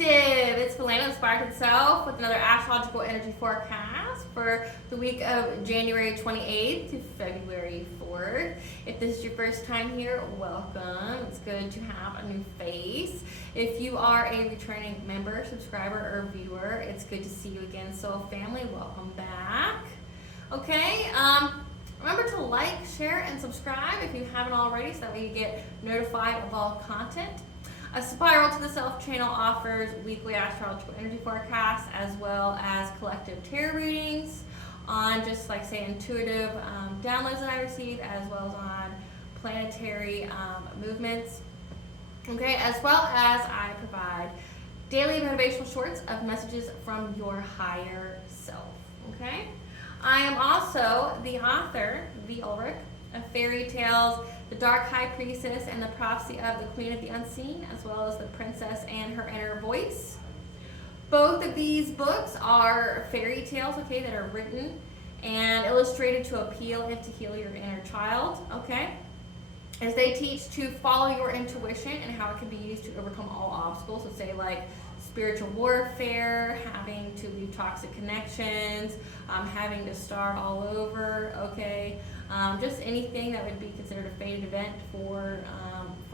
Collective. It's Llewellyns Inspired Itself with another astrological energy forecast for the week of January 28th to February 4th. If this is your first time here, welcome. It's good to have a new face. If you are a returning member, subscriber, or viewer, it's good to see you again. Soul family, welcome back. Okay, remember to like, share, and subscribe if you haven't already, so that way you get notified of all content. A Spiral to the Self channel offers weekly astrological energy forecasts as well as collective tarot readings on just like say intuitive downloads that I receive, as well as on planetary movements. Okay, as well as I provide daily motivational shorts of messages from your higher self. Okay, I am also the author, V. Ulrich, of fairy tales, The Dark High Priestess and the Prophecy of the Queen of the Unseen, as well as The Princess and Her Inner Voice. Both of these books are fairy tales, okay, that are written and illustrated to appeal and to heal your inner child, okay? As they teach to follow your intuition and how it can be used to overcome all obstacles, so say like spiritual warfare, having to leave toxic connections, having to start all over, okay? Just anything that would be considered a fated event for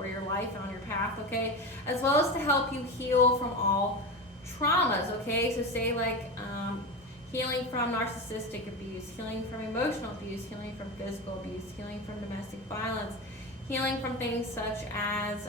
your life and on your path, okay? As well as to help you heal from all traumas, okay? So say like healing from narcissistic abuse, healing from emotional abuse, healing from physical abuse, healing from domestic violence, healing from things such as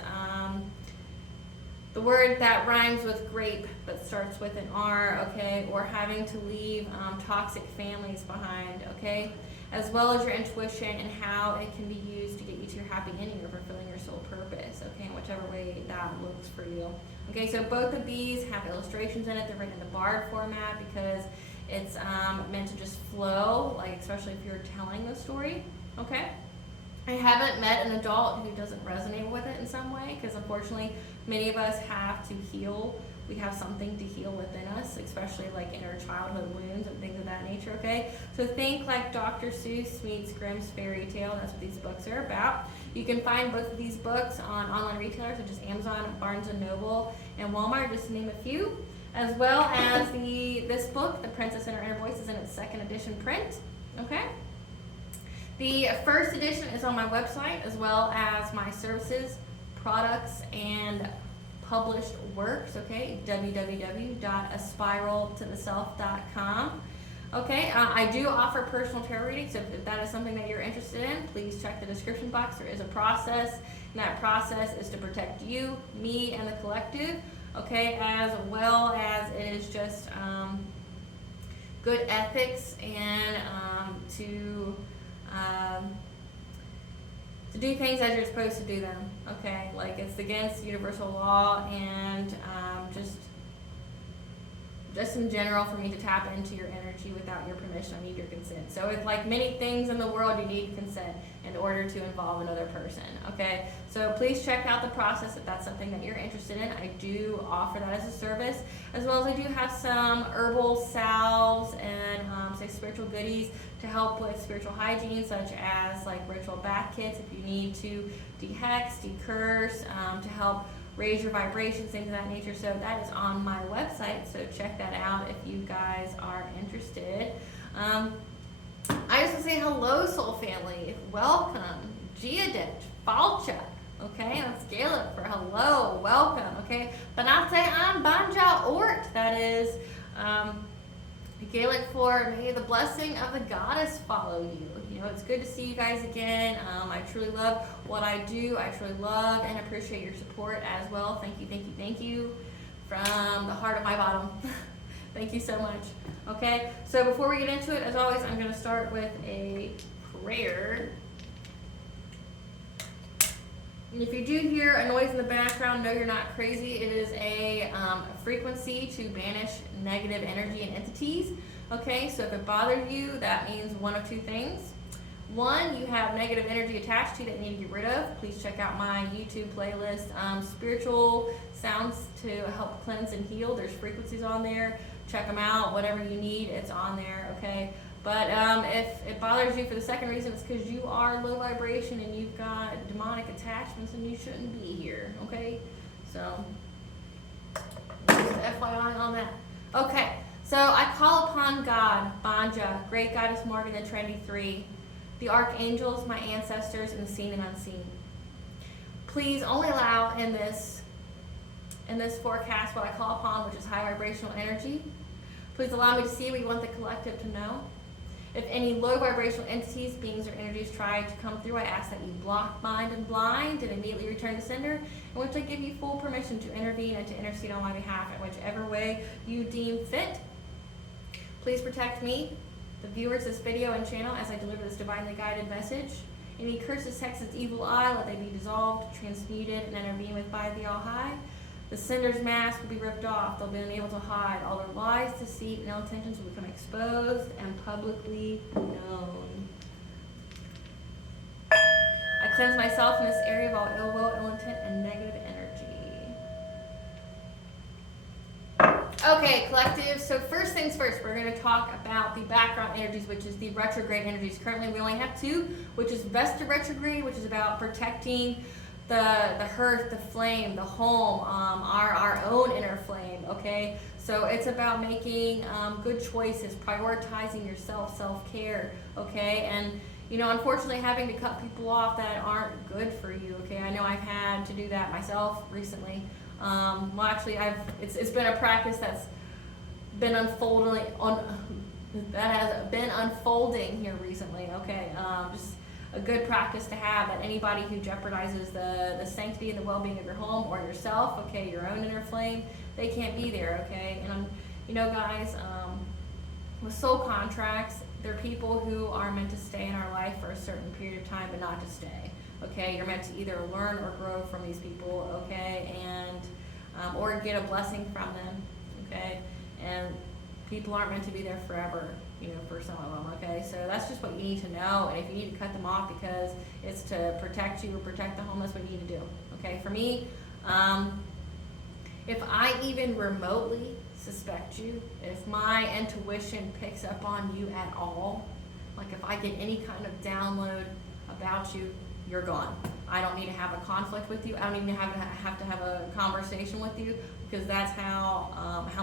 the word that rhymes with grape but starts with an R, okay? Or having to leave toxic families behind, okay? As well as your intuition and how it can be used to get you to your happy ending or fulfilling your soul purpose, okay, in whichever way that looks for you. Okay, so both of these have illustrations in it. They're written in the BARD format because it's meant to just flow, like especially if you're telling the story, okay? I haven't met an adult who doesn't resonate with it in some way, because unfortunately many of us have to heal. We have something to heal within us, especially like inner childhood wounds and things of that nature, okay? So think like Dr. Seuss meets Grimm's fairy tale. That's what these books are about. You can find both of these books on online retailers such as Amazon, Barnes & Noble, and Walmart, just to name a few. As well as this book, The Princess and Her Inner Voice, is in its second edition print, okay? The first edition is on my website, as well as my services, products, and published works, okay, www.aspiraltotheself.com. Okay, I do offer personal tarot readings, so if that is something that you're interested in, please check the description box. There is a process, and that process is to protect you, me, and the collective, okay, as well as it is just good ethics and to do things as you're supposed to do them, okay? Like it's against universal law and just in general for me to tap into your energy without your permission. I need your consent. So it's like many things in the world, you need consent in order to involve another person, okay? So please check out the process if that's something that you're interested in. I do offer that as a service, as well as I do have some herbal salves and say spiritual goodies to help with spiritual hygiene, such as like ritual bath kits if you need to de-hex, de-curse, to help raise your vibrations, things of that nature. So that is on my website, so check that out if you guys are interested. I just want to say hello, soul family. Welcome. Giadet, Falcha. Okay, that's Gaelic for hello, welcome. Okay, Banate an Banja Ort. That is Gaelic for may the blessing of the goddess follow you. You know, it's good to see you guys again. I truly love what I do. I truly love and appreciate your support as well. Thank you, thank you, thank you from the heart of my bottom. Thank you so much. Okay, so before we get into it, as always, I'm going to start with a prayer. And if you do hear a noise in the background, know you're not crazy. It is a frequency to banish negative energy and entities. Okay, so if it bothers you, that means one of two things. One, you have negative energy attached to you that you need to get rid of. Please check out my YouTube playlist, Spiritual Sounds to Help Cleanse and Heal. There's frequencies on there. Check them out. Whatever you need, it's on there, okay? But if it bothers you for the second reason, it's because you are low vibration and you've got demonic attachments and you shouldn't be here, okay? So, So I call upon God, Banja, Great Goddess Morgan, the Trinity Three, the archangels, my ancestors, and the seen and unseen. Please only allow in this forecast what I call upon, which is high vibrational energy. Please allow me to see what you want the collective to know. If any low vibrational entities, beings, or energies try to come through, I ask that you block, bind, and blind, and immediately return to sender, in which I give you full permission to intervene and to intercede on my behalf in whichever way you deem fit. Please protect me, the viewers of this video and channel, as I deliver this divinely guided message. Any curses, hexes, evil eye, let they be dissolved, transmuted, and intervened with by the All-High. The sender's mask will be ripped off. They'll be unable to hide. All their lies, deceit, and ill intentions will become exposed and publicly known. I cleanse myself in this area of all ill will, ill intent, and negative energy. Okay, collective. So first things first, we're going to talk about the background energies, which is the retrograde energies. Currently, we only have two, which is Vesta retrograde, which is about protecting the hearth, the flame, the home, our own inner flame. Okay, so it's about making good choices, prioritizing yourself, self-care. Okay, and unfortunately, having to cut people off that aren't good for you. Okay, I know I've had to do that myself recently. Well, actually, it's been a practice that's been unfolding here recently. Okay, just a good practice to have, that anybody who jeopardizes the sanctity and the well-being of your home or yourself, okay, your own inner flame, they can't be there. Okay, and guys, with soul contracts, they're people who are meant to stay in our life for a certain period of time, but not to stay. Okay, you're meant to either learn or grow from these people, okay, and or get a blessing from them, okay, and people aren't meant to be there forever, for some of them, okay, so that's just what you need to know. And if you need to cut them off because it's to protect you or protect the home, that's what you need to do, okay. For me, if I even remotely suspect you, if my intuition picks up on you at all, like if I get any kind of download about you, you're gone. I don't need to have a conflict with you. I don't even have to have a conversation with you, because that's how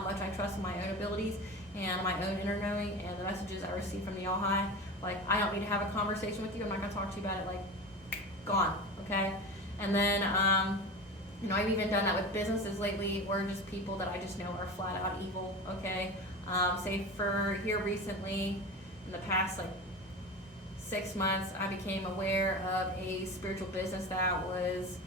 much I trust in my own abilities and my own inner knowing and the messages I receive from the All-High. Like, I don't need to have a conversation with you. I'm not going to talk to you about it. Like, gone. Okay? And then, I've even done that with businesses lately, where just people that I just know are flat out evil. Okay? Say for here recently, in the past, 6 months, I became aware of a spiritual business that was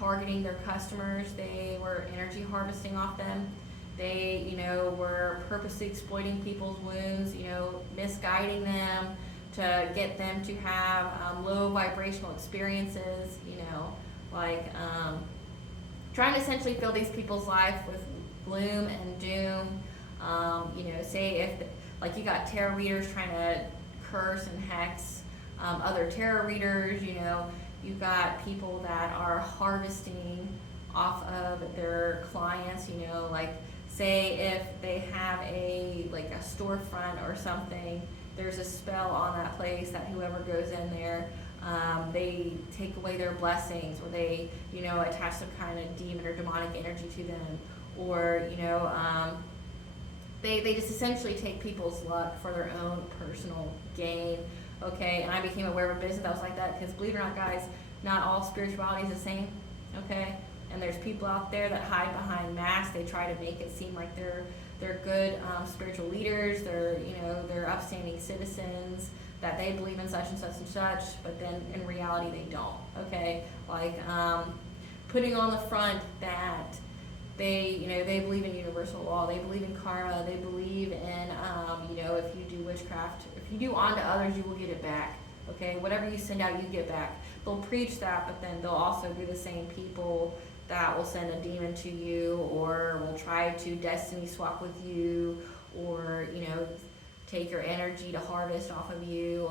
targeting their customers. They were energy harvesting off them. They, were purposely exploiting people's wounds, misguiding them to get them to have low vibrational experiences, trying to essentially fill these people's life with gloom and doom. Say if, you got tarot readers trying to curse and hex other tarot readers, you got people that are harvesting off of their clients, say if they have a storefront or something, there's a spell on that place that whoever goes in there, they take away their blessings, or they, attach some kind of demon or demonic energy to them, or, they just essentially take people's luck for their own personal gain. Okay, and I became aware of a business that was like that, because believe it or not, guys, not all spirituality is the same. Okay, and there's people out there that hide behind masks. They try to make it seem like they're good spiritual leaders. They're upstanding citizens, that they believe in such and such and such, but then in reality they don't. Okay, putting on the front that they believe in universal law, they believe in karma, they believe in, if you do witchcraft, if you do unto others, you will get it back. Okay, whatever you send out, you get back. They'll preach that, but then they'll also be the same people that will send a demon to you, or will try to destiny swap with you, or, take your energy to harvest off of you,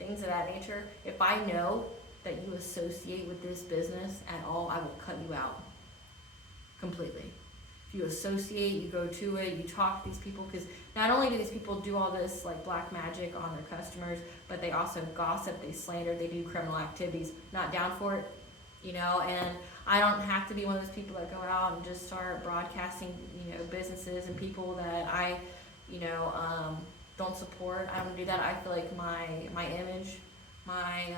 things of that nature. If I know that you associate with this business at all, I will cut you out completely. If you associate, you go to it, you talk to these people, because not only do these people do all this black magic on their customers, but they also gossip, they slander, they do criminal activities. Not down for it, and I don't have to be one of those people that go out and just start broadcasting, businesses and people that I, don't support. I don't do that. I feel like my image, my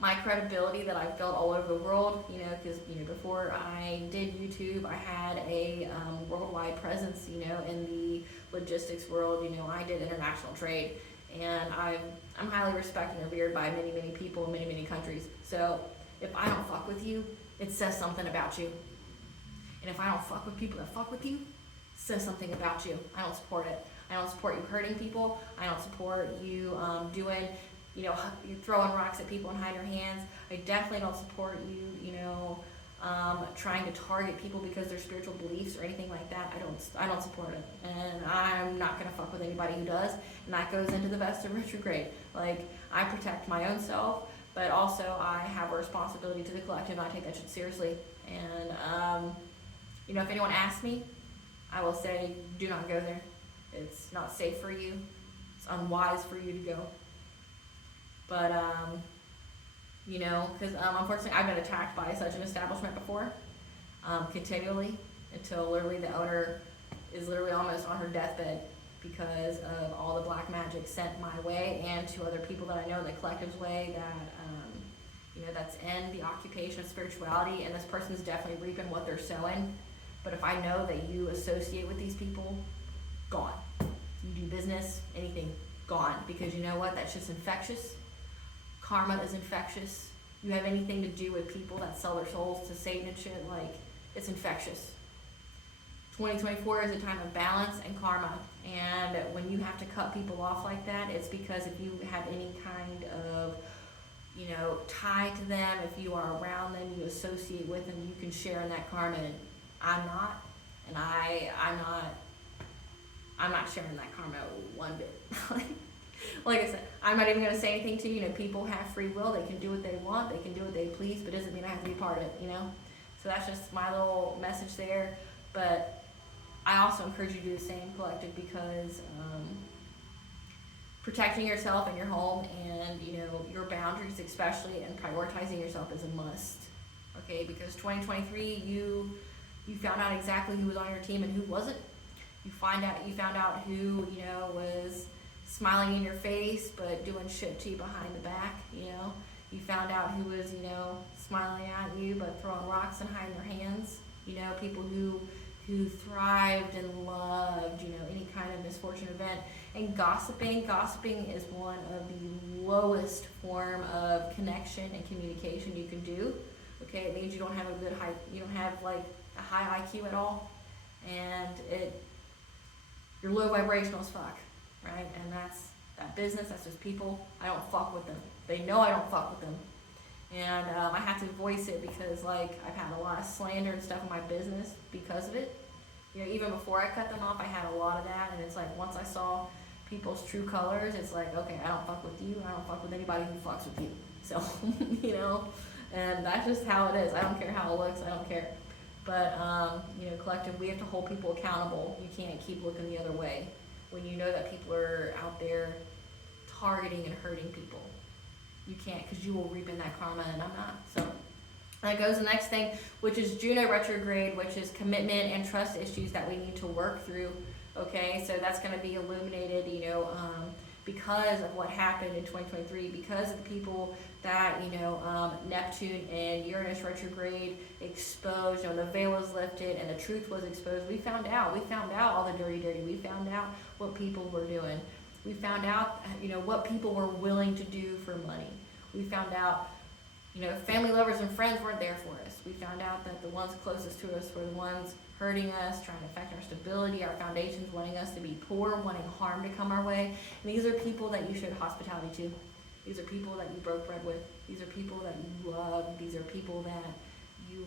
my credibility that I've built all over the world, because before I did YouTube, I had a worldwide presence, in the logistics world. I did international trade, and I'm highly respected and revered by many, many people in many, many countries. So if I don't fuck with you, it says something about you. And if I don't fuck with people that fuck with you, it says something about you. I don't support it. I don't support you hurting people. I don't support you doing, you throwing rocks at people and hiding your hands. I definitely don't support you, trying to target people because of their spiritual beliefs or anything like that. I don't support it, and I'm not gonna fuck with anybody who does. And that goes into the Vesta retrograde. Like, I protect my own self, but also I have a responsibility to the collective, and I take that shit seriously. And if anyone asks me, I will say, do not go there. It's not safe for you. It's unwise for you to go. But, because unfortunately I've been attacked by such an establishment before, continually, until literally the owner is literally almost on her deathbed because of all the black magic sent my way and to other people that I know in the collective's way that, that's in the occupation of spirituality, and this person is definitely reaping what they're sowing. But if I know that you associate with these people, gone. You do business, anything, gone. Because you know what? That shit's infectious. Karma is infectious. You have anything to do with people that sell their souls to Satan and shit, like, it's infectious. 2024 is a time of balance and karma. And when you have to cut people off like that, it's because if you have any kind of, tie to them, if you are around them, you associate with them, you can share in that karma. And I'm not. And I'm not sharing that karma one bit. Like I said, I'm not even going to say anything to you. People have free will. They can do what they want. They can do what they please, but it doesn't mean I have to be part of it, So that's just my little message there. But I also encourage you to do the same, collective, because protecting yourself and your home and, your boundaries especially, and prioritizing yourself is a must. Okay, because 2023, you found out exactly who was on your team and who wasn't. You found out who, was smiling in your face but doing shit to you behind the back. You found out who was, smiling at you but throwing rocks and hiding their hands. People who thrived and loved, any kind of misfortune event. And gossiping is one of the lowest form of connection and communication you can do. Okay, it means you don't have a high IQ at all, and you're low vibrational as fuck, right? And that's that business. That's just people. I don't fuck with them. They know I don't fuck with them, and I have to voice it because I've had a lot of slander and stuff in my business because of it. Even before I cut them off, I had a lot of that, and it's like once I saw people's true colors, it's like, okay, I don't fuck with you. I don't fuck with anybody who fucks with you. So, and that's just how it is. I don't care how it looks. I don't care. But, collective, we have to hold people accountable. You can't keep looking the other way when you know that people are out there targeting and hurting people. You can't, because you will reap in that karma, and I'm not. So that goes the next thing, which is Juno retrograde, which is commitment and trust issues that we need to work through. Okay, so that's going to be illuminated, because of what happened in 2023, because of the people that, Neptune and Uranus retrograde exposed, the veil was lifted and the truth was exposed. We found out all the dirty. We found out what people were doing. We found out, what people were willing to do for money. We found out, family, lovers, and friends weren't there for us. We found out that the ones closest to us were the ones hurting us, trying to affect our stability, our foundations, wanting us to be poor, wanting harm to come our way. And these are people that you showed hospitality to. These are people that you broke bread with. These are people that you love. These are people that you,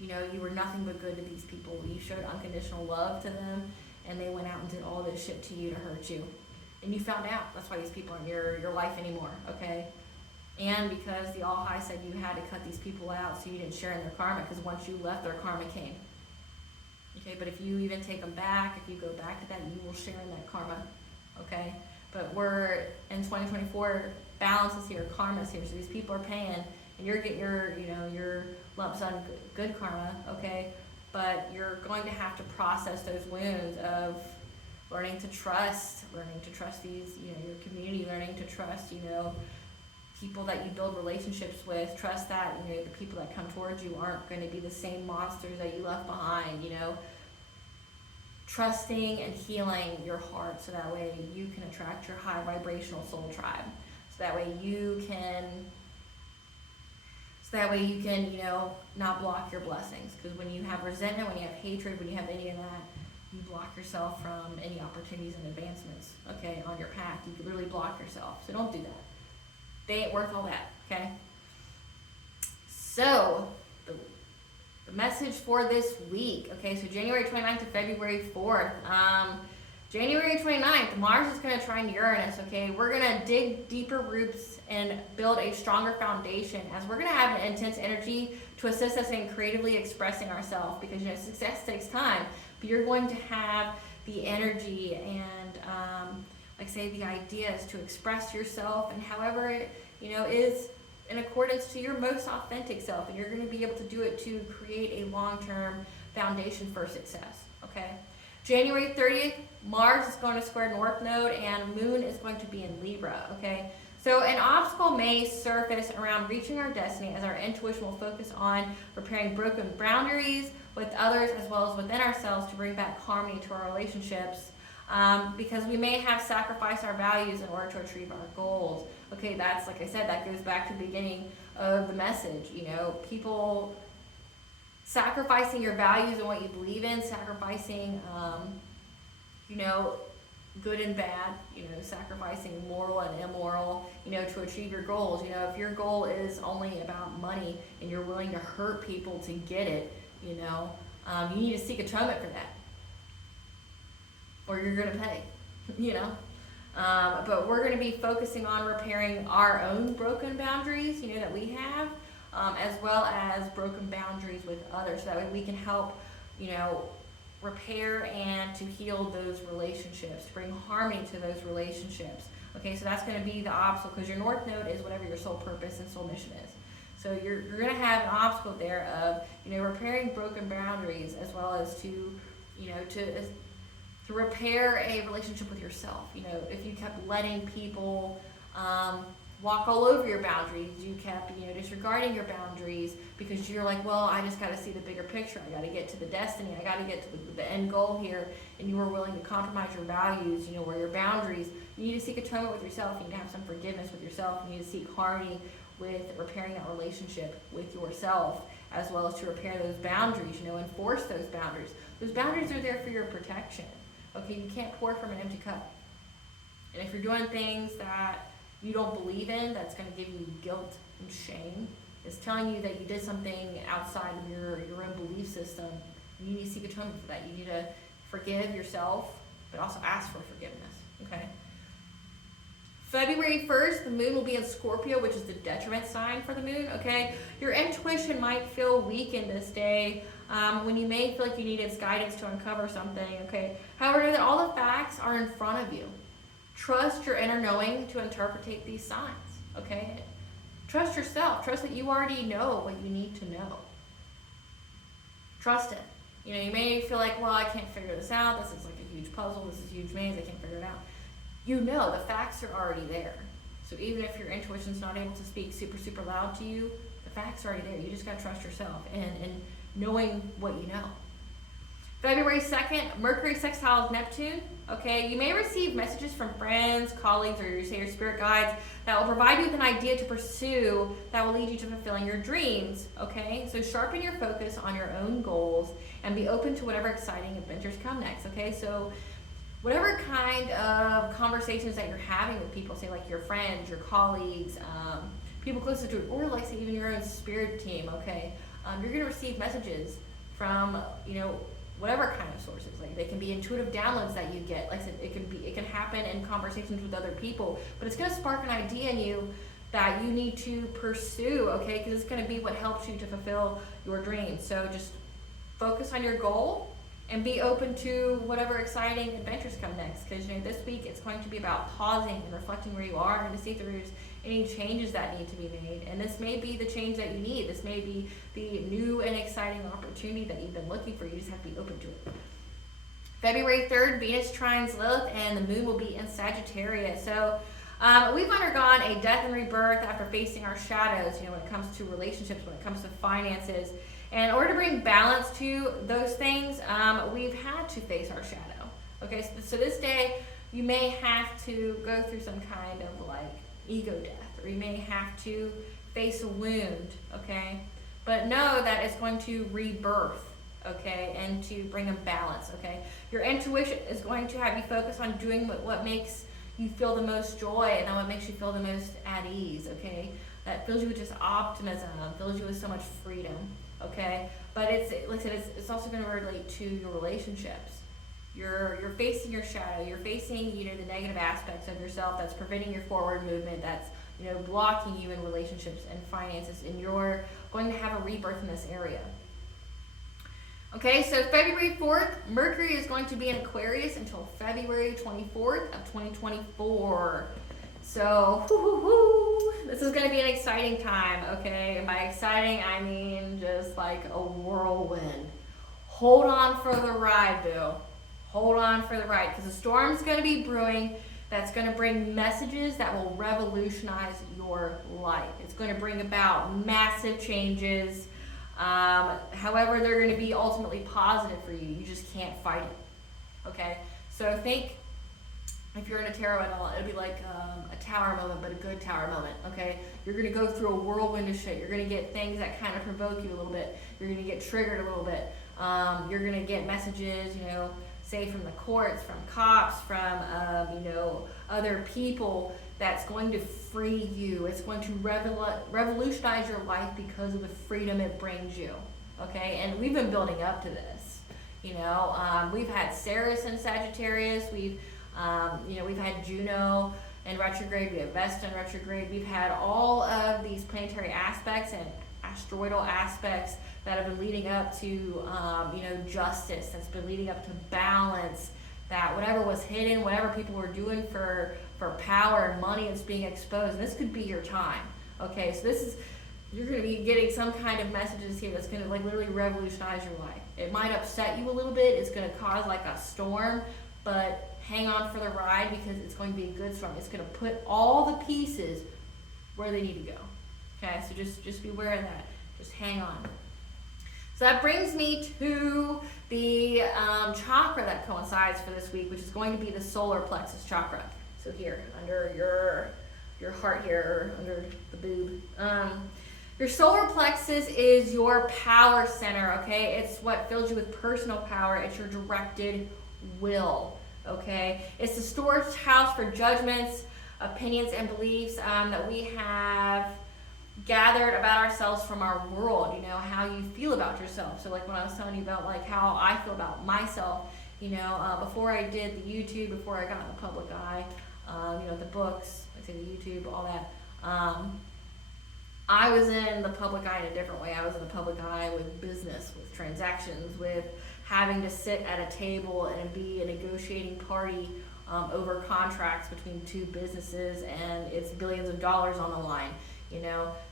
you were nothing but good to these people. You showed unconditional love to them, and they went out and did all this shit to you to hurt you. And you found out. That's why these people aren't your life anymore, okay? And because the All High said you had to cut these people out so you didn't share in their karma, because once you left, their karma came. Okay, but if you even take them back, if you go back to that, you will share in that karma, okay? But we're in 2024, balance is here, karma is here, so these people are paying, and you're getting your, your lump sum good karma, okay? But you're going to have to process those wounds of learning to trust these, your community, learning to trust, people that you build relationships with, trust that, the people that come towards you aren't going to be the same monsters that you left behind, trusting and healing your heart so that way you can attract your high vibrational soul tribe. So that way you can, not block your blessings. Because when you have resentment, when you have hatred, when you have any of that, you block yourself from any opportunities and advancements, okay, on your path. You can literally block yourself. So don't do that. They ain't worth all that, okay? So, the message for this week, okay, so January 29th to February 4th. January 29th, Mars is going to trine Uranus, okay? We're going to dig deeper roots and build a stronger foundation, as we're going to have an intense energy to assist us in creatively expressing ourselves, because, success takes time, but you're going to have the energy and, the ideas to express yourself, and however it, is in accordance to your most authentic self, and you're going to be able to do it to create a long-term foundation for success, okay? January 30th, Mars is going to square North Node, and Moon is going to be in Libra, okay? So an obstacle may surface around reaching our destiny, as our intuition will focus on repairing broken boundaries with others as well as within ourselves to bring back harmony to our relationships. Because we may have sacrificed our values in order to achieve our goals. Okay, that's, like I said, that goes back to the beginning of the message. People sacrificing your values and what you believe in, sacrificing, good and bad, sacrificing moral and immoral, to achieve your goals. If your goal is only about money and you're willing to hurt people to get it, you need to seek atonement for that. Or you're going to pay, but we're going to be focusing on repairing our own broken boundaries, that we have, as well as broken boundaries with others, so that way we can help, repair and to heal those relationships, to bring harmony to those relationships. Okay, so that's going to be the obstacle, because your North Node is whatever your soul purpose and soul mission is. So you're going to have an obstacle there of, repairing broken boundaries, as well as to repair a relationship with yourself. If you kept letting people walk all over your boundaries, you kept, disregarding your boundaries because you're like, well, I just got to see the bigger picture. I got to get to the destiny. I got to get to the end goal here. And you were willing to compromise your values, or your boundaries. You need to seek atonement with yourself. You need to have some forgiveness with yourself. You need to seek harmony with repairing that relationship with yourself, as well as to repair those boundaries, enforce those boundaries. Those boundaries are there for your protection. Okay, you can't pour from an empty cup. And if you're doing things that you don't believe in, that's going to give you guilt and shame. It's telling you that you did something outside of your own belief system. You need to seek atonement for that. You need to forgive yourself, but also ask for forgiveness. Okay. February 1st, the moon will be in Scorpio, which is the detriment sign for the moon, okay? Your intuition might feel weakened this day, when you may feel like you need its guidance to uncover something, okay? However, know that all the facts are in front of you. Trust your inner knowing to interpret these signs, okay? Trust yourself. Trust that you already know what you need to know. Trust it. You may feel like, well, I can't figure this out. This is like a huge puzzle. This is a huge maze. I can't figure it out. The facts are already there. So even if your intuition's not able to speak super, super loud to you, the facts are already there. You just got to trust yourself and knowing what you know. February 2nd, Mercury sextiles Neptune. Okay, you may receive messages from friends, colleagues, or your spirit guides that will provide you with an idea to pursue that will lead you to fulfilling your dreams. Okay, so sharpen your focus on your own goals and be open to whatever exciting adventures come next. Okay, so whatever kind of conversations that you're having with people, say like your friends, your colleagues, people closest to it, or like say even your own spirit team, okay, you're going to receive messages from, whatever kind of sources. Like they can be intuitive downloads that you get. Like I said, it can happen in conversations with other people, but it's going to spark an idea in you that you need to pursue, okay, because it's going to be what helps you to fulfill your dreams. So just focus on your goal and be open to whatever exciting adventures come next, because this week it's going to be about pausing and reflecting where you are and to see if there's any changes that need to be made. And this may be the change that you need. This may be the new and exciting opportunity that you've been looking for. You just have to be open to it. February 3rd, Venus trines Lilith, and the moon will be in Sagittarius. So we've undergone a death and rebirth after facing our shadows, when it comes to relationships, when it comes to finances. And in order to bring balance to those things, we've had to face our shadow. Okay, so this day, you may have to go through some kind of like ego death, or you may have to face a wound, okay? But know that it's going to rebirth, okay, and to bring a balance, okay? Your intuition is going to have you focus on doing what makes you feel the most joy, and then what makes you feel the most at ease, okay? That fills you with just optimism, fills you with so much freedom, okay? But it's, like I said, it's also going to relate to your relationships. You're facing your shadow. You're facing, the negative aspects of yourself that's preventing your forward movement, that's, blocking you in relationships and finances, and you're going to have a rebirth in this area. Okay, so February 4th, Mercury is going to be in Aquarius until February 24th of 2024. So, this is going to be an exciting time, okay? And by exciting, I mean just like a whirlwind. Hold on for the ride, boo. Hold on for the ride, because the storm's going to be brewing that's going to bring messages that will revolutionize your life. It's going to bring about massive changes. However, they're going to be ultimately positive for you. You just can't fight it. Okay? So think, if you're in a tarot at all, it'll be like a tower moment, but a good tower moment. Okay? You're going to go through a whirlwind of shit. You're going to get things that kind of provoke you a little bit. You're going to get triggered a little bit. You're going to get messages, say from the courts, from cops, from other people, that's going to free you. It's going to revolutionize your life because of the freedom it brings you. Okay, and we've been building up to this. We've had Ceres in Sagittarius. We've had Juno in retrograde. We have Vesta in retrograde. We've had all of these planetary aspects and asteroidal aspects that have been leading up to, justice, that's been leading up to balance, that whatever was hidden, whatever people were doing for power and money is being exposed. And this could be your time, okay? So you're going to be getting some kind of messages here that's going to like literally revolutionize your life. It might upset you a little bit. It's going to cause like a storm, but hang on for the ride, because it's going to be a good storm. It's going to put all the pieces where they need to go. Okay, so just be aware of that. Just hang on. So that brings me to the chakra that coincides for this week, which is going to be the solar plexus chakra. So here, under your heart here, or under the boob. Your solar plexus is your power center, okay? It's what fills you with personal power. It's your directed will, okay? It's the storage house for judgments, opinions, and beliefs that we have gathered about ourselves from our world, how you feel about yourself. So like when I was telling you about like how I feel about myself, before I did the YouTube, before I got in the public eye, the books, I say the YouTube, all that, I was in the public eye in a different way. I was in the public eye with business, with transactions, with having to sit at a table and be a negotiating party over contracts between two businesses, and it's billions of dollars on the line.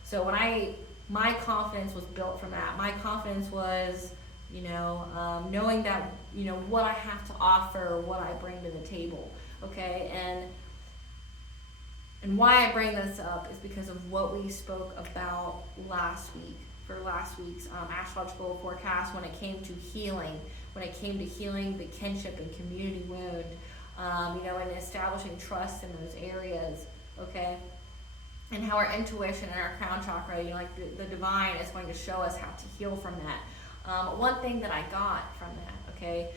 So my confidence was built from that. My confidence was, knowing that, what I have to offer, what I bring to the table, okay? And why I bring this up is because of what we spoke about last week, for last week's astrological forecast, when it came to healing, the kinship and community wound, and establishing trust in those areas, okay? And how our intuition and our crown chakra, the divine is going to show us how to heal from that. One thing that I got from that, okay,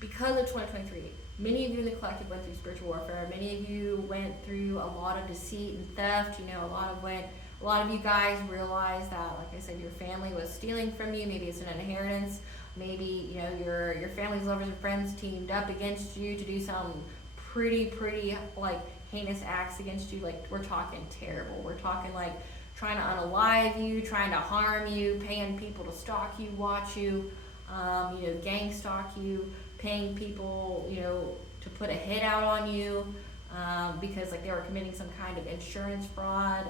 because of 2023, many of you in the collective went through spiritual warfare. Many of you went through a lot of deceit and theft. A lot of you guys realized that, like I said, your family was stealing from you. Maybe it's an inheritance. Maybe your family's lovers and friends teamed up against you to do some pretty like heinous acts against you. Like, we're talking terrible. We're talking like trying to unalive you, trying to harm you, paying people to stalk you, watch you, gang stalk you, paying people, to put a hit out on you, because like they were committing some kind of insurance fraud,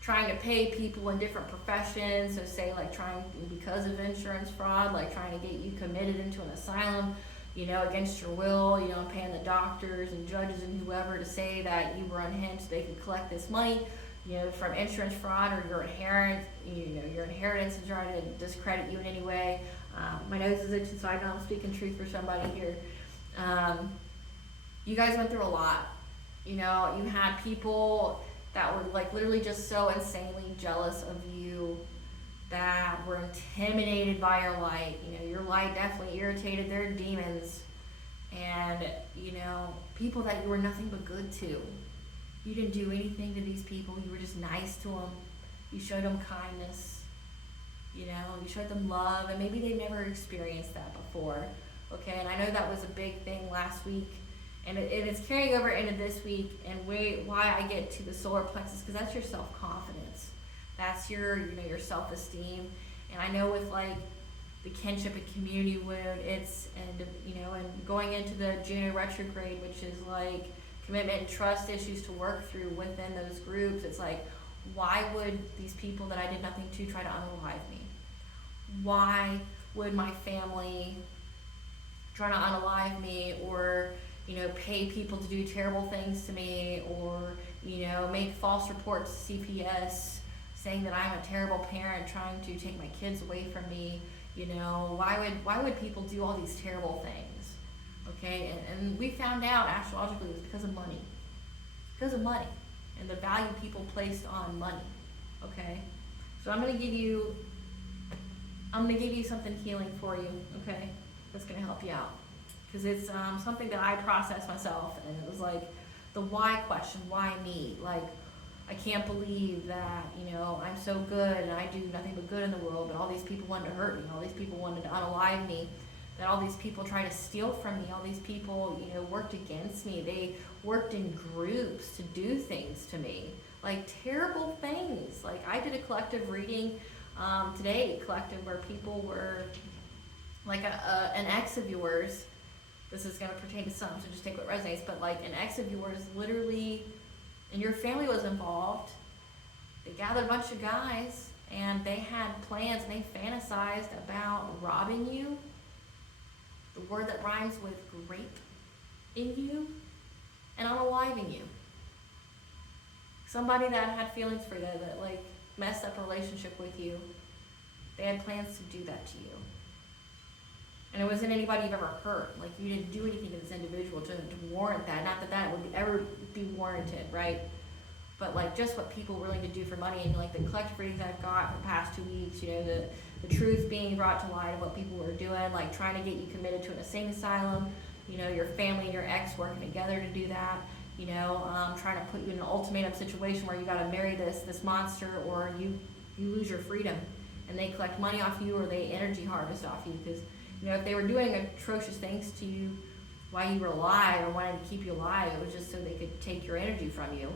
trying to pay people in different professions. So say like because of insurance fraud, like trying to get you committed into an asylum, against your will, paying the doctors and judges and whoever to say that you were unhinged, they could collect this money, from insurance fraud or your inheritance and try to discredit you in any way. My nose is itching, so I know I'm speaking truth for somebody here. You guys went through a lot. You had people that were like literally just so insanely jealous of you, that were intimidated by your light. Your light definitely irritated their demons, and people that you were nothing but good to. You didn't do anything to these people. You were just nice to them. You showed them kindness. You showed them love, and maybe they never experienced that before. Okay, and I know that was a big thing last week, and it's carrying over into this week. And why I get to the solar plexus, because that's your self-confidence. That's your self-esteem. And I know with like the kinship and community wound, and going into the Juno retrograde, which is like commitment and trust issues to work through within those groups. It's like, why would these people that I did nothing to try to unalive me? Why would my family try to unalive me, or pay people to do terrible things to me, or make false reports to CPS saying that I'm a terrible parent trying to take my kids away from me? Why would people do all these terrible things? Okay, and we found out astrologically it was because of money. Because of money and the value people placed on money. Okay, so I'm gonna give you something healing for you. Okay, that's gonna help you out, because it's something that I processed myself, and it was like the why question. Why me? Like, I can't believe that I'm so good and I do nothing but good in the world, but all these people wanted to hurt me. All these people wanted to unalive me. That all these people tried to steal from me. All these people worked against me. They worked in groups to do things to me, like terrible things. Like, I did a collective reading today, where people were like an ex of yours. This is going to pertain to some, so just take what resonates. But like an ex of yours, literally, and your family was involved. They gathered a bunch of guys, and they had plans, and they fantasized about robbing you. The word that rhymes with grape in you, and unaliving you. Somebody that had feelings for you, that like messed up a relationship with you, they had plans to do that to you. And it wasn't anybody you've ever hurt. Like, you didn't do anything to this individual to warrant that. Not that that would ever be warranted, right? But like just what people were willing to do for money, and like the collective readings I've got for the past 2 weeks, the truth being brought to light of what people were doing, like trying to get you committed to an insane asylum, your family and your ex working together to do that, trying to put you in an ultimatum situation where you got to marry this monster, or you lose your freedom, and they collect money off you, or they energy harvest off you. Because if they were doing atrocious things to you while you were alive, or wanted to keep you alive, it was just so they could take your energy from you.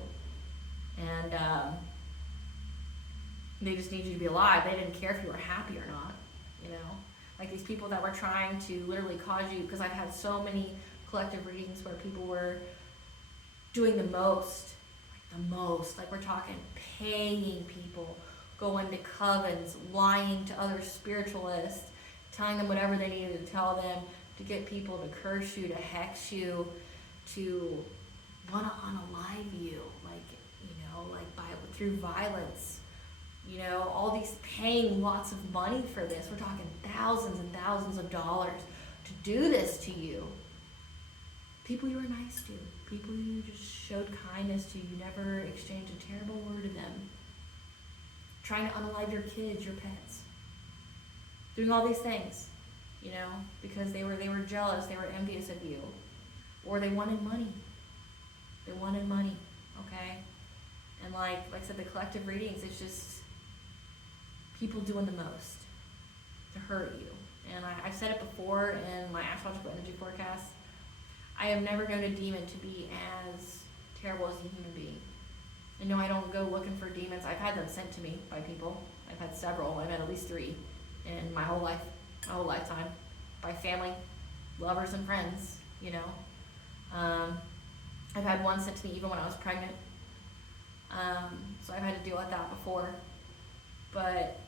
And they just need you to be alive. They didn't care if you were happy or not, Like these people that were trying to literally cause you, because I've had so many collective readings where people were doing the most, like we're talking paying people, going to covens, lying to other spiritualists, telling them whatever they needed to tell them to get people to curse you, to hex you, to want to unalive you, through violence. All these paying lots of money for this. We're talking thousands and thousands of dollars to do this to you. People you were nice to, people you just showed kindness to, you never exchanged a terrible word to them. Trying to unalive your kids, your pets. Doing all these things, because they were jealous, they were envious of you. Or they wanted money. They wanted money, okay? And like I said, the collective readings, it's just people doing the most to hurt you. And I've said it before in my astrological energy forecast. I have never known a demon to be as terrible as a human being. And no, I don't go looking for demons. I've had them sent to me by people. I've had several. I've had at least 3 in my whole life, my whole lifetime, by family, lovers, and friends. I've had one sent to me even when I was pregnant. So I've had to deal with that before. But,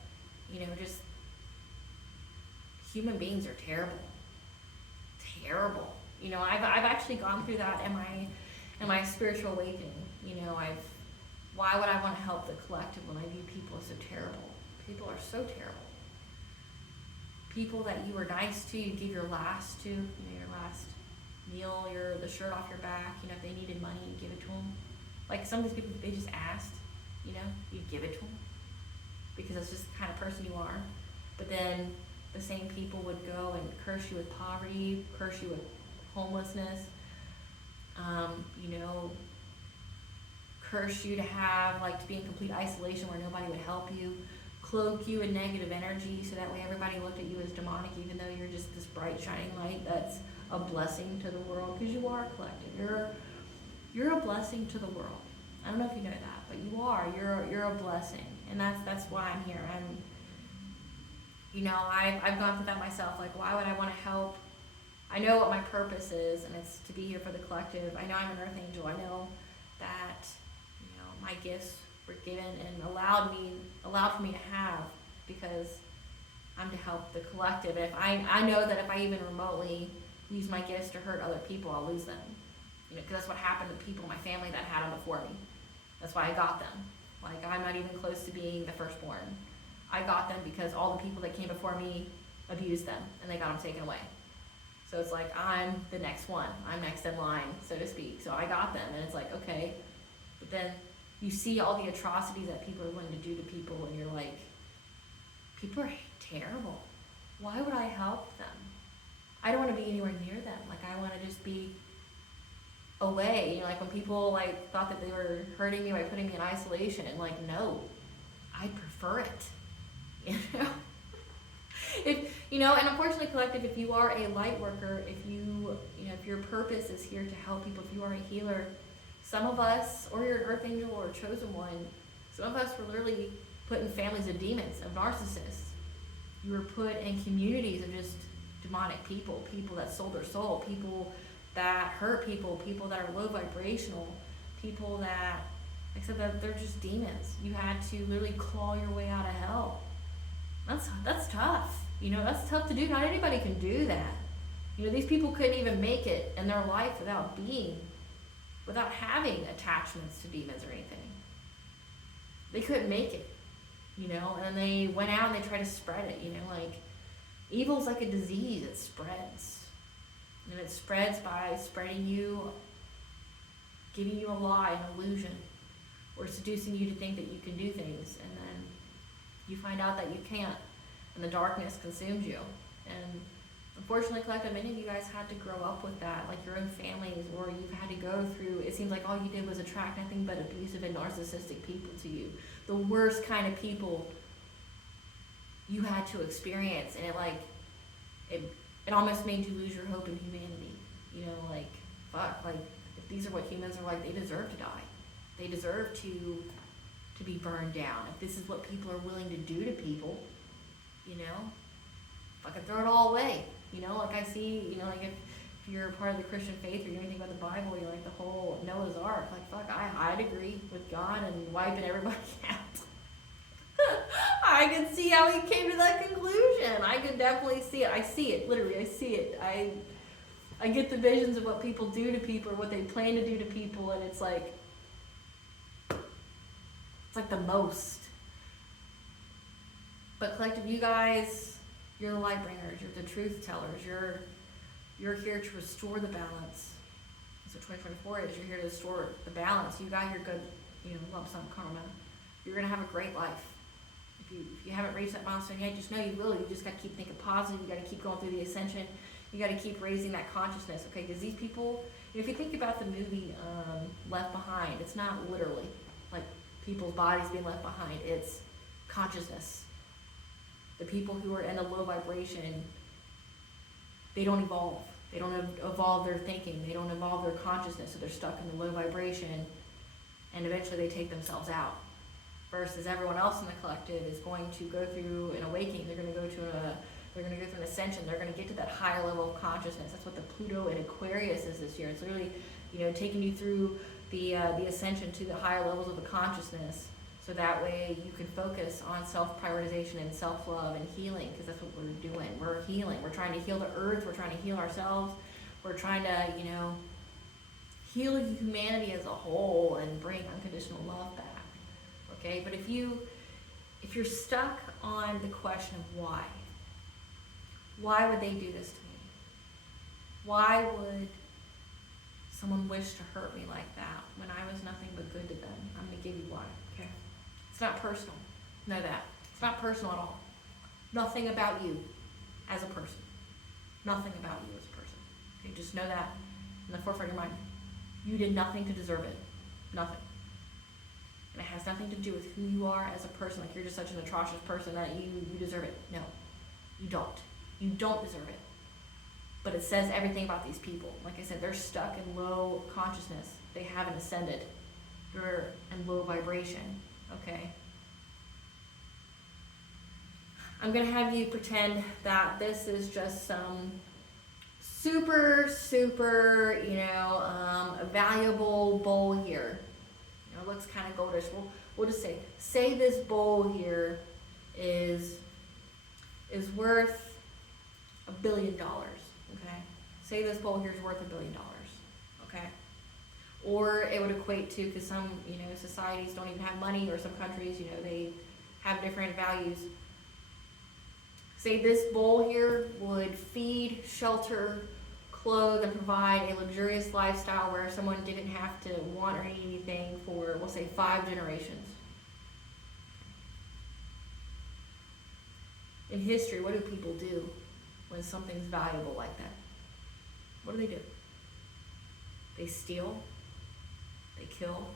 just human beings are terrible. Terrible. I've actually gone through that in my spiritual awakening. Why would I want to help the collective when I view people as so terrible? People are so terrible. People that you were nice to, you give your last to, your last meal, the shirt off your back, if they needed money, you give it to them. Like some of these people, they just asked, you give it to them because that's just the kind of person you are. But then the same people would go and curse you with poverty, curse you with homelessness, curse you to be in complete isolation where nobody would help you, cloak you in negative energy so that way everybody looked at you as demonic, even though you're just this bright shining light that's a blessing to the world, because you are collective. You're a blessing to the world. I don't know if you know that, but you are. You're a blessing, and that's why I'm here. I've gone through that myself. Like, why would I want to help? I know what my purpose is, and it's to be here for the collective. I know I'm an earth angel. I know that my gifts were given and allowed for me to have because I'm to help the collective. If I know that if I even remotely use my gifts to hurt other people, I'll lose them. Because that's what happened to people in my family that had them before me. That's why I got them. Like, I'm not even close to being the firstborn. I got them because all the people that came before me abused them and they got them taken away. So it's like, I'm the next one. I'm next in line, so to speak. So I got them, and it's like, okay. But then you see all the atrocities that people are willing to do to people, and you're like, people are terrible. Why would I help them? I don't want to be anywhere near them. Like, I want to just be away. Like when people thought that they were hurting me by putting me in isolation, and no, I prefer it. And unfortunately, collective, if you are a light worker, if your purpose is here to help people, if you are a healer, some of us, or you're an earth angel or a chosen one, some of us were literally put in families of demons, of narcissists. You were put in communities of just demonic people that sold their soul, people that hurt people that are low vibrational, people that, except that they're just demons. You had to literally claw your way out of hell. That's tough. That's tough to do. Not anybody can do that. These people couldn't even make it in their life without having attachments to demons or anything. They couldn't make it, and they went out and they tried to spread it, evil's like a disease, it spreads. And it spreads by spreading you, giving you a lie, an illusion, or seducing you to think that you can do things, and then you find out that you can't, and the darkness consumes you. And unfortunately, collective, many of you guys had to grow up with that, like your own families, or you've had to go through, it seems like all you did was attract nothing but abusive and narcissistic people to you. The worst kind of people you had to experience, and it almost made you lose your hope in humanity. If these are what humans are like, they deserve to die. They deserve to be burned down. If this is what people are willing to do to people, fucking throw it all away. I see, if you're a part of the Christian faith or you know anything about the Bible, you're like the whole Noah's Ark. I'd agree with God and wiping everybody out. I could see how he came to that conclusion. I could definitely see it. I see it. Literally, I see it. I get the visions of what people do to people or what they plan to do to people, and it's like the most. But collective, you guys, you're the light bringers, you're the truth tellers, you're here to restore the balance. That's what 2024 is. You're here to restore the balance. You got your good, lump sum karma. You're gonna have a great life. If you haven't reached that milestone yet, just know you will. You just got to keep thinking positive. You got to keep going through the ascension. You got to keep raising that consciousness, okay? Because these people, if you think about the movie Left Behind, it's not literally like people's bodies being left behind. It's consciousness. The people who are in a low vibration, they don't evolve. They don't evolve their thinking. They don't evolve their consciousness, so they're stuck in the low vibration, and eventually they take themselves out. Versus everyone else in the collective is going to go through an awakening. They're going to go through an ascension. They're going to get to that higher level of consciousness. That's what the Pluto and Aquarius is this year. It's literally taking you through the ascension to the higher levels of the consciousness, so that way you can focus on self-prioritization and self-love and healing, because that's what we're doing. We're healing. We're trying to heal the earth. We're trying to heal ourselves. We're trying to, heal humanity as a whole and bring unconditional love back. Okay, but if you're stuck on the question of why would they do this to me? Why would someone wish to hurt me like that when I was nothing but good to them? I'm going to give you why, okay? It's not personal. Know that. It's not personal at all. Nothing about you as a person. Nothing about you as a person. Okay, just know that in the forefront of your mind. You did nothing to deserve it. Nothing. And it has nothing to do with who you are as a person. Like you're just such an atrocious person that you deserve it. No, you don't. You don't deserve it. But it says everything about these people. Like I said, they're stuck in low consciousness. They haven't ascended. They're in low vibration. Okay? I'm going to have you pretend that this is just some super, valuable bowl here. It looks kind of goldish. We'll just say this bowl here is worth $1 billion. Okay, say this bowl here is worth $1 billion. Okay, or it would equate to, because some societies don't even have money, or some countries they have different values. Say this bowl here would feed, shelter, clothe, and provide a luxurious lifestyle where someone didn't have to want or need anything for, we'll say, 5 generations. In history, what do people do when something's valuable like that? What do? They steal, they kill,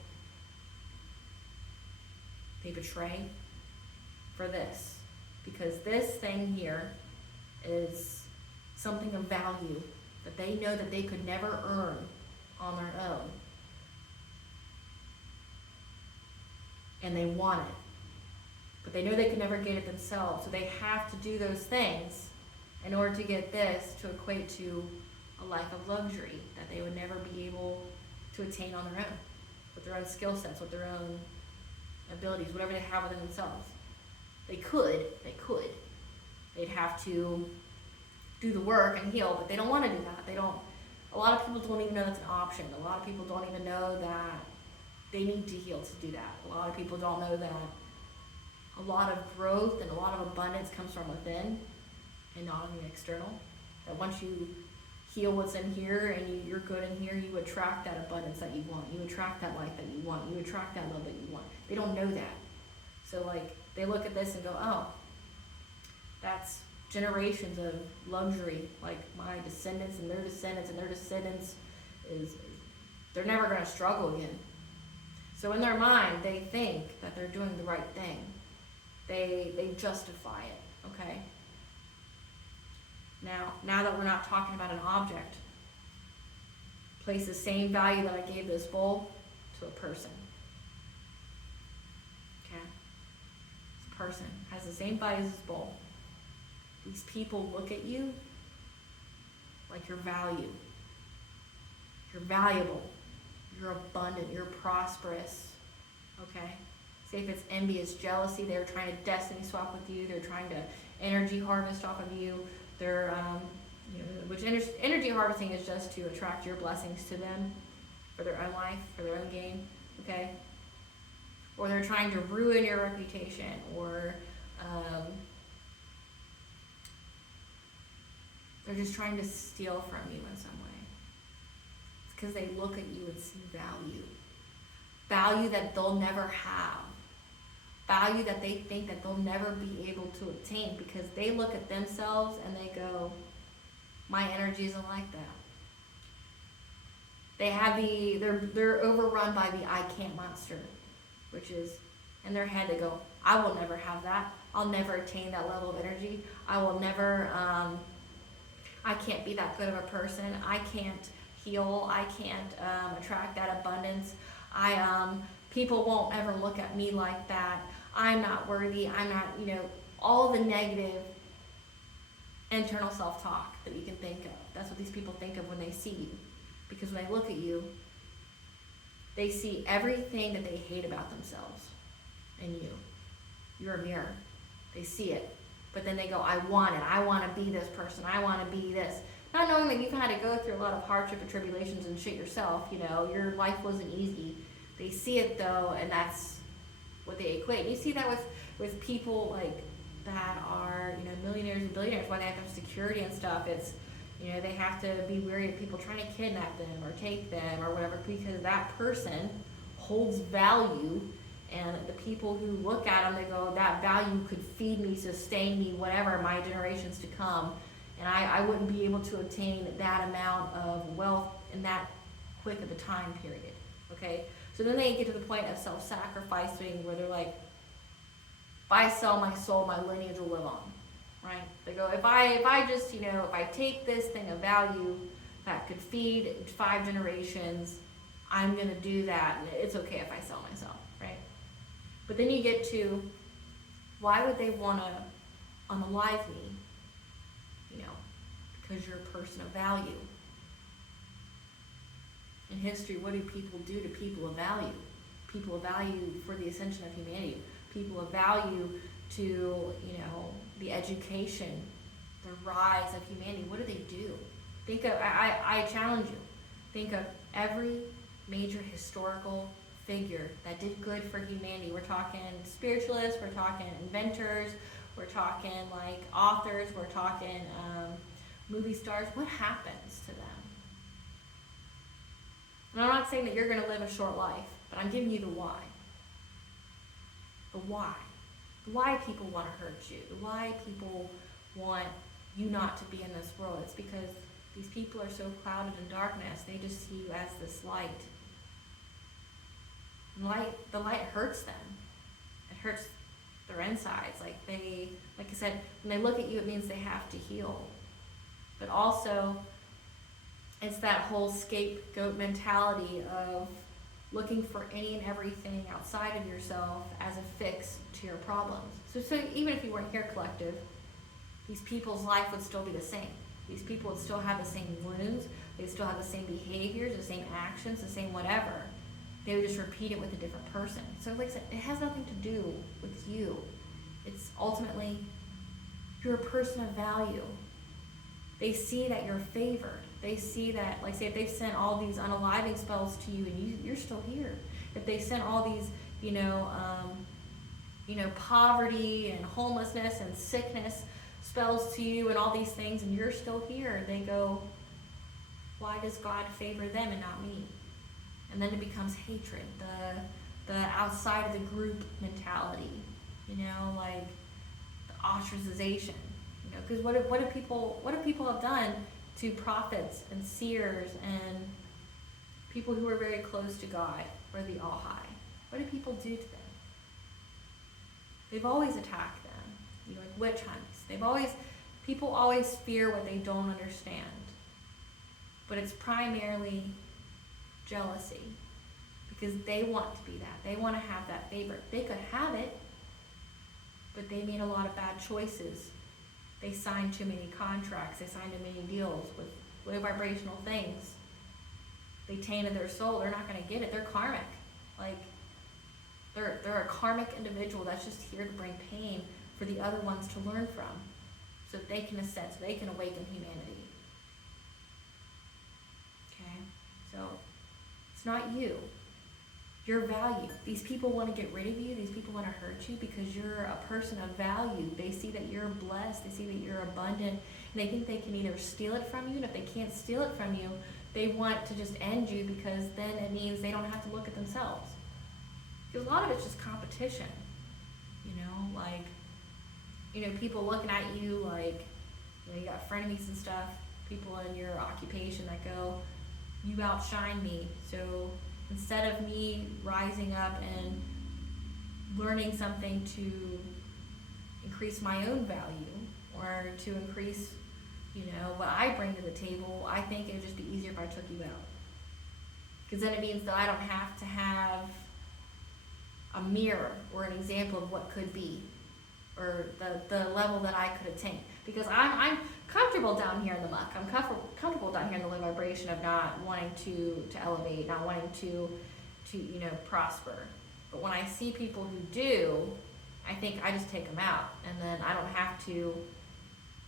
they betray for this. Because this thing here is something of value that they know that they could never earn on their own. And they want it. But they know they could never get it themselves. So they have to do those things in order to get this to equate to a life of luxury that they would never be able to attain on their own. With their own skill sets, with their own abilities, whatever they have within themselves. They could. They'd have to do the work and heal, but they don't want to do that. A lot of people don't even know that's an option. A lot of people don't even know that they need to heal to do that. A lot of people don't know that a lot of growth and a lot of abundance comes from within and not on the external. That once you heal what's in here and you're good in here, you attract that abundance that you want. You attract that life that you want. You attract that love that you want. They don't know that. So they look at this and go, oh, that's generations of luxury, like my descendants and their descendants and their descendants they're never going to struggle again. So in their mind, they think that they're doing the right thing. They justify it, okay? Now that we're not talking about an object, place the same value that I gave this bowl to a person. Okay? This person has the same value as this bowl. These people look at you like you're valued. You're valuable. You're abundant. You're prosperous. Okay? Say if it's envious, jealousy, they're trying to destiny swap with you. They're trying to energy harvest off of you. They're, which energy harvesting is just to attract your blessings to them for their own life, for their own gain. Okay? Or they're trying to ruin your reputation, or they're just trying to steal from you in some way. It's because they look at you and see value. Value that they'll never have. Value that they think that they'll never be able to obtain, because they look at themselves and they go, my energy isn't like that. They have they're overrun by the I can't monster, which is in their head they go, I will never have that. I'll never attain that level of energy. I will never, I can't be that good of a person. I can't heal. I can't attract that abundance. People won't ever look at me like that. I'm not worthy. I'm not, all the negative internal self-talk that you can think of. That's what these people think of when they see you. Because when they look at you, They see everything that they hate about themselves in you. You're a mirror. They see it. But then they go, I want it. I want to be this person. I want to be this. Not knowing that you've had to go through a lot of hardship and tribulations and shit yourself. You know, your life wasn't easy. They see it though, and that's what they equate. You see that with people like that are, you know, millionaires and billionaires, why they have security and stuff. It's, you know, they have to be wary of people trying to kidnap them or take them or whatever, because that person holds value, and the people who look at them, they go, that value could feed me, sustain me, whatever, my generations to come, and I wouldn't be able to obtain that amount of wealth in that quick of a time period, okay? So then they get to the point of self-sacrificing where they're like, if I sell my soul, my lineage will live on. Right? They go, if I just, you know, if I take this thing of value that could feed 5 generations, I'm going to do that, and it's okay if I sell myself, right? But then you get to, why would they want to unalive me? You know, because you're a person of value. In history, what do people do to people of value? People of value for the ascension of humanity. People of value to, you know, the education, the rise of humanity. What do they do? Think of, I challenge you, think of every major historical figure that did good for humanity. We're talking spiritualists, we're talking inventors, we're talking like authors, we're talking movie stars. What happens to them? And I'm not saying that you're going to live a short life, but I'm giving you the why. The why. Why people want to hurt you, why people want you not to be in this world. It's because these people are so clouded in darkness, they just see you as this light. And the light hurts them. It hurts their insides. Like I said, when they look at you, it means they have to heal. But also, it's that whole scapegoat mentality of looking for any and everything outside of yourself as a fix to your problems. So even if you weren't here, collective, these people's life would still be the same. These people would still have the same wounds, they'd still have the same behaviors, the same actions, the same whatever. They would just repeat it with a different person. So like I said, it has nothing to do with you. It's ultimately, you're a person of value. They see that you're favored. They see that, like say, if they've sent all these unaliving spells to you and you're still here. If they sent all these, poverty and homelessness and sickness spells to you and all these things, and you're still here, they go, why does God favor them and not me? And then it becomes hatred, the outside of the group mentality, like the ostracization. Because what do people have done to prophets and seers and people who are very close to God or the All High? What do people do to them? They've always attacked them, like witch hunts. People always fear what they don't understand. But it's primarily jealousy, because they want to be that. They want to have that favor. They could have it, but they made a lot of bad choices. They signed too many contracts. They signed too many deals with low vibrational things. They tainted their soul. They're not going to get it. They're karmic. Like, they're a karmic individual that's just here to bring pain for the other ones to learn from, so that they can ascend, so they can awaken humanity. Okay? So, it's not you. Your value. These people want to get rid of you. These people want to hurt you because you're a person of value. They see that you're blessed. They see that you're abundant. And they think they can either steal it from you, and if they can't steal it from you, they want to just end you, because then it means they don't have to look at themselves. Because a lot of it's just competition. People looking at you like, you got frenemies and stuff. People in your occupation that go, you outshine me. So instead of me rising up and learning something to increase my own value or to increase, what I bring to the table, I think it would just be easier if I took you out. Because then it means that I don't have to have a mirror or an example of what could be, or the level that I could attain. Because I'm comfortable down here in the muck. I'm comfortable down here in the low vibration of not wanting to elevate, not wanting to, to, prosper. But when I see people who do, I think I just take them out, and then I don't have to,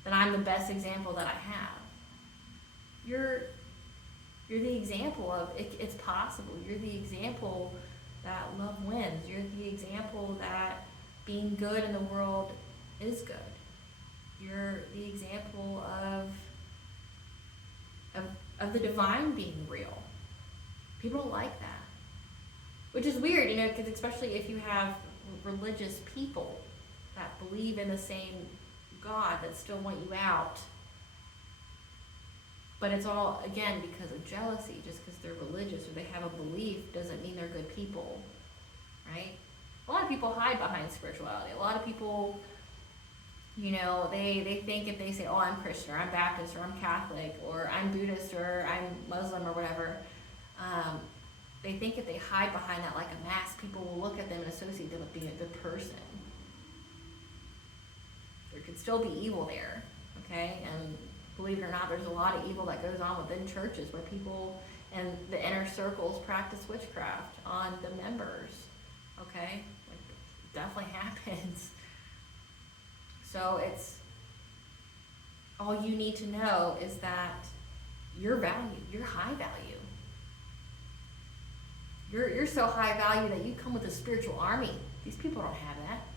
then I'm the best example that I have. You're the example of it's possible. You're the example that love wins. You're the example that being good in the world is good. You're the example of the divine being real. People don't like that. Which is weird, because especially if you have religious people that believe in the same God that still want you out. But it's all, again, because of jealousy. Just because they're religious or they have a belief doesn't mean they're good people, right? A lot of people hide behind spirituality. A lot of people, they think if they say, oh, I'm Christian, or I'm Baptist, or I'm Catholic, or I'm Buddhist, or I'm Muslim, or whatever, they think if they hide behind that like a mask, people will look at them and associate them with being a good person. There could still be evil there, okay? And believe it or not, there's a lot of evil that goes on within churches where people in the inner circles practice witchcraft on the members, okay? Like, it definitely happens. So it's, all you need to know is that you're valued, you're high value. You're so high value that you come with a spiritual army. These people don't have that.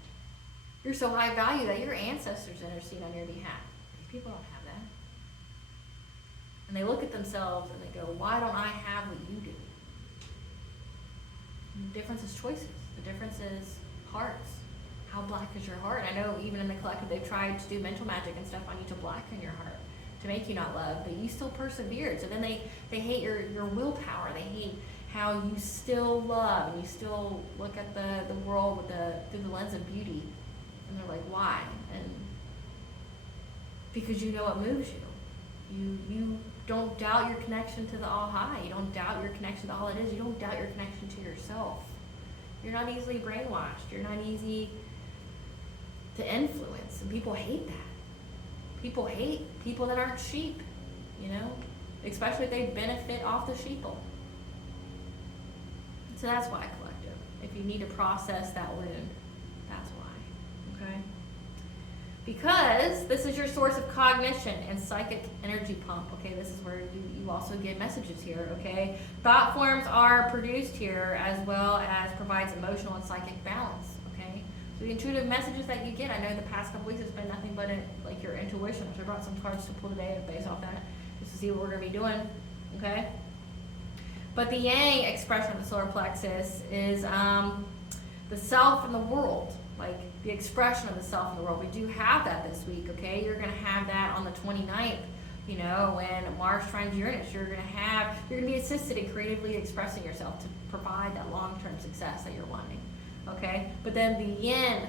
You're so high value that your ancestors intercede on your behalf. These people don't have that. And they look at themselves and they go, why don't I have what you do? And the difference is choices. The difference is hearts. How black is your heart? I know even in the collective they've tried to do mental magic and stuff on you to blacken your heart, to make you not love, but you still persevered. So then they hate your willpower. They hate how you still love and you still look at the world with through the lens of beauty. And they're like, why? And because you know what moves you. You don't doubt your connection to the All High. You don't doubt your connection to all it is. You don't doubt your connection to yourself. You're not easily brainwashed. You're not easy to influence. And people hate that. People hate people that aren't sheep, especially if they benefit off the sheeple. So that's why collective. If you need to process that wound, that's why, okay? Because this is your source of cognition and psychic energy pump, okay? This is where you also get messages here, okay? Thought forms are produced here as well as provides emotional and psychic balance, okay? So the intuitive messages that you get, I know the past couple weeks it's been nothing but like your intuition. So I brought some cards to pull today based off that, just to see what we're going to be doing, okay? But the yang expression of the solar plexus is the self in the world, like the expression of the self in the world. We do have that this week, okay? You're going to have that on the 29th, when Mars trines Uranus. You're going to be assisted in creatively expressing yourself to provide that long-term success that you're wanting, okay? But then the yin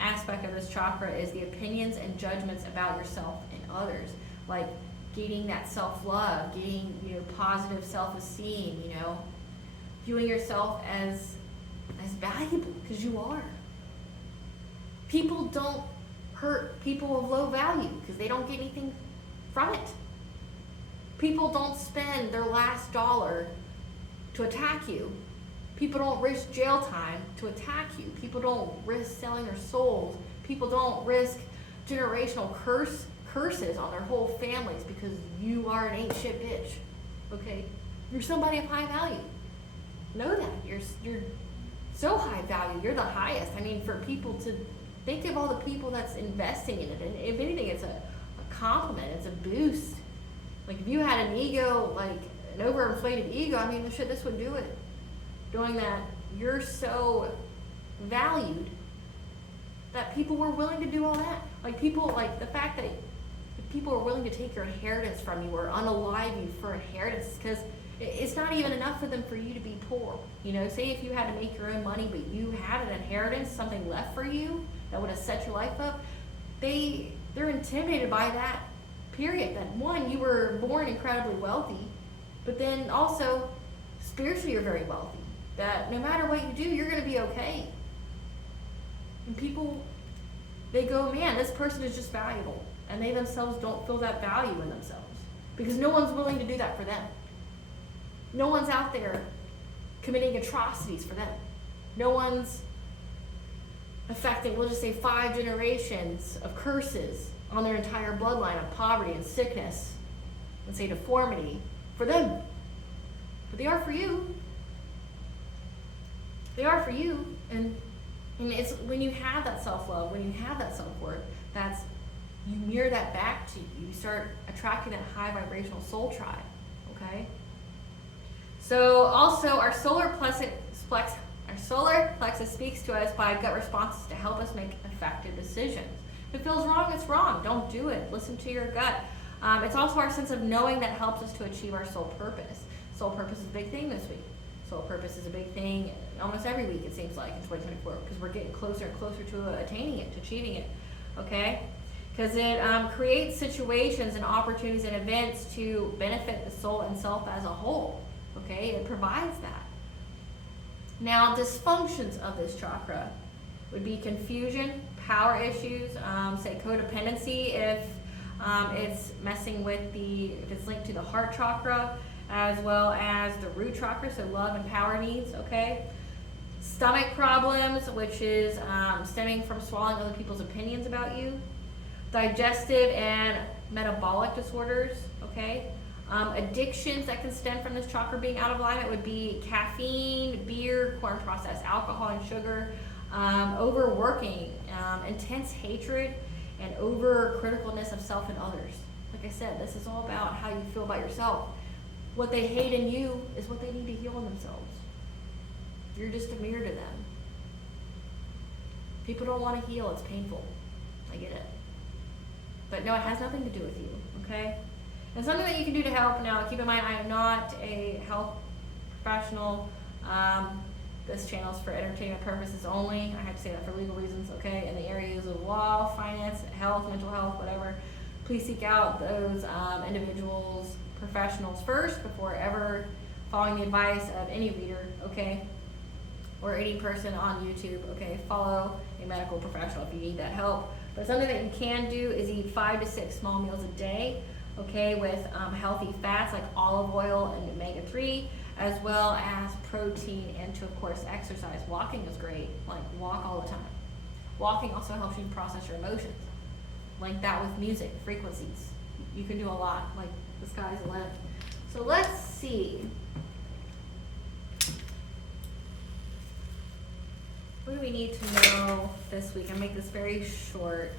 aspect of this chakra is the opinions and judgments about yourself and others, like getting that self-love, getting, positive self-esteem, viewing yourself as valuable, because you are. People don't hurt people of low value because they don't get anything from it. People don't spend their last dollar to attack you. People don't risk jail time to attack you. People don't risk selling their souls. People don't risk generational curses on their whole families because you are an ain't shit bitch. Okay? You're somebody of high value. Know that. You're so high value. You're the highest. I mean, for people to think of all the people that's investing in it, and if anything, it's a compliment. It's a boost. Like if you had an ego, like an overinflated ego, I mean, this would do it. Knowing that you're so valued that people were willing to do all that. Like the fact that people are willing to take your inheritance from you or unalive you for inheritance, because it's not even enough for them for you to be poor. Say if you had to make your own money, but you had an inheritance, something left for you that would have set your life up, they're intimidated by that period. That one, you were born incredibly wealthy, but then also spiritually you're very wealthy. That no matter what you do, you're going to be okay. And people, they go, man, this person is just valuable. And they themselves don't feel that value in themselves because no one's willing to do that for them. No one's out there committing atrocities for them. No one's affecting, we'll just say 5 generations of curses on their entire bloodline of poverty and sickness, and say deformity for them. But they are for you. They are for you. And it's when you have that self-love, when you have that self-worth, you mirror that back to you. You start attracting that high vibrational soul tribe, okay? So also our solar plexus speaks to us by gut responses to help us make effective decisions. If it feels wrong, it's wrong. Don't do it. Listen to your gut. It's also our sense of knowing that helps us to achieve our soul purpose. Soul purpose is a big thing this week. Soul purpose is a big thing almost every week, it seems like, in 2024, because we're getting closer and closer to attaining it, to achieving it, okay? Because it creates situations and opportunities and events to benefit the soul and self as a whole, okay? It provides that. Now, dysfunctions of this chakra would be confusion, power issues, say codependency if it's messing with if it's linked to the heart chakra, as well as the root chakra, so love and power needs, okay? Stomach problems, which is stemming from swallowing other people's opinions about you. Digestive and metabolic disorders, okay? Addictions that can stem from this chakra being out of alignment would be caffeine, beer, corn processed alcohol and sugar, overworking, intense hatred, and over criticalness of self and others. Like I said, this is all about how you feel about yourself. What they hate in you is what they need to heal in themselves. You're just a mirror to them. People don't want to heal, it's painful. I get it. But no, it has nothing to do with you, okay? And something that you can do to help, now keep in mind, I am not a health professional. This channel is for entertainment purposes only. I have to say that for legal reasons, okay? In the areas of law, finance, health, mental health, whatever, please seek out those individuals, professionals first before ever following the advice of any reader, okay? Or any person on YouTube, okay? Follow a medical professional if you need that help. But something that you can do is eat 5 to 6 small meals a day, okay, with healthy fats like olive oil and omega-3, as well as protein, and to, of course, exercise. Walking is great. Like, walk all the time. Walking also helps you process your emotions. Link that with music, frequencies. You can do a lot. Like, the sky's the limit. So let's see. What do we need to know this week? I'll make this very short.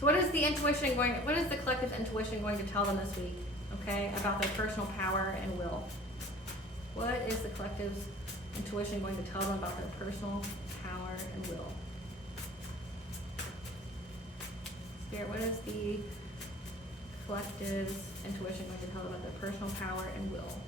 So what is the collective intuition going to tell them this week, okay, about their personal power and will? What is the collective's intuition going to tell them about their personal power and will? Spirit, what is the collective's intuition going to tell them about their personal power and will?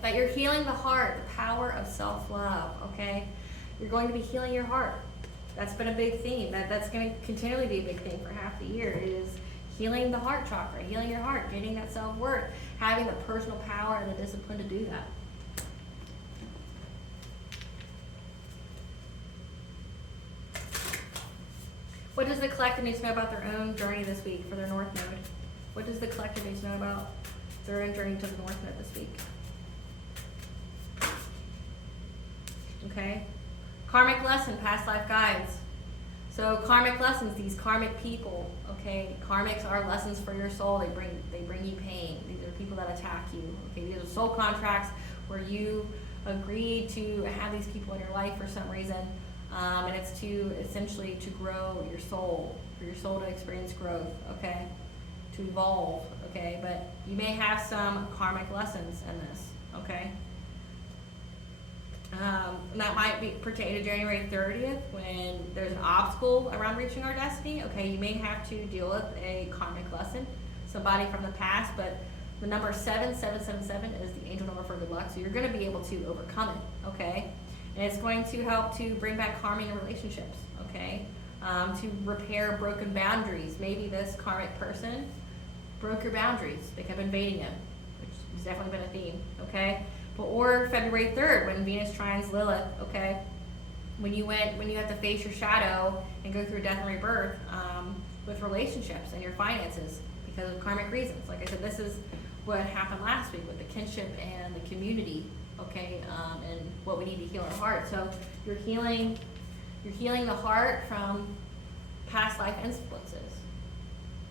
That you're healing the heart, the power of self-love, okay? You're going to be healing your heart. That's been a big theme. That's going to continually be a big thing for half the year, is healing the heart chakra, healing your heart, getting that self-worth, having the personal power and the discipline to do that. What does the collective need to know about their own journey this week for their North Node? What does the collective need to know about their own journey to the North Node this week? Okay, karmic lesson, past life guides. So karmic lessons, these karmic people, okay, karmics are lessons for your soul. They bring you pain. These are people that attack you. Okay, these are soul contracts where you agreed to have these people in your life for some reason, and it's to essentially to grow your soul, for your soul to experience growth, okay, to evolve, okay. But you may have some karmic lessons in this, okay. And that might pertain to January 30th when there's an obstacle around reaching our destiny. Okay, you may have to deal with a karmic lesson, somebody from the past, but the number 7777 is the angel number for good luck, so you're going to be able to overcome it, okay? And it's going to help to bring back harmony in relationships, okay? To repair broken boundaries. Maybe this karmic person broke your boundaries. They kept invading them, which has definitely been a theme, okay? But, or February 3rd, when Venus trines Lilith, okay? When you have to face your shadow and go through death and rebirth with relationships and your finances because of karmic reasons. Like I said, this is what happened last week with the kinship and the community, okay, and what we need to heal our heart. So you're healing the heart from past life influences.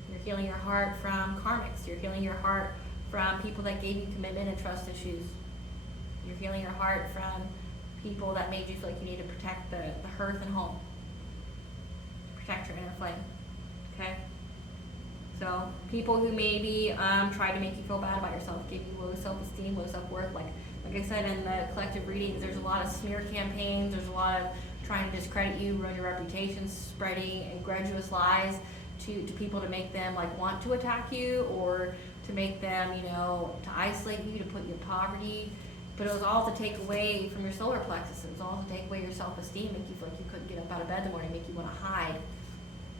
You're healing your heart from karmics. You're healing your heart from people that gave you commitment and trust issues. You're healing your heart from people that made you feel like you need to protect the hearth and home. Protect your inner flame. Okay? So people who maybe tried to make you feel bad about yourself, give you low self-esteem, low self-worth, like I said in the collective readings, there's a lot of smear campaigns, there's a lot of trying to discredit you, ruin your reputation, spreading incredulous lies to people to make them like want to attack you or to make them, to isolate you, to put you in poverty. But it was all to take away from your solar plexus. It was all to take away your self-esteem, make you feel like you couldn't get up out of bed in the morning, make you want to hide.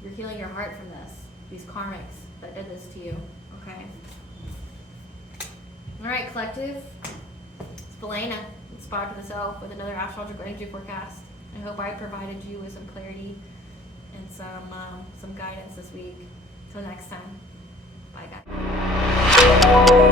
You're healing your heart from this, these karmics that did this to you, okay? All right, collective. It's Belena, Inspired to the Self, with another astrological energy forecast. I hope I provided you with some clarity and some guidance this week. Until next time, bye guys.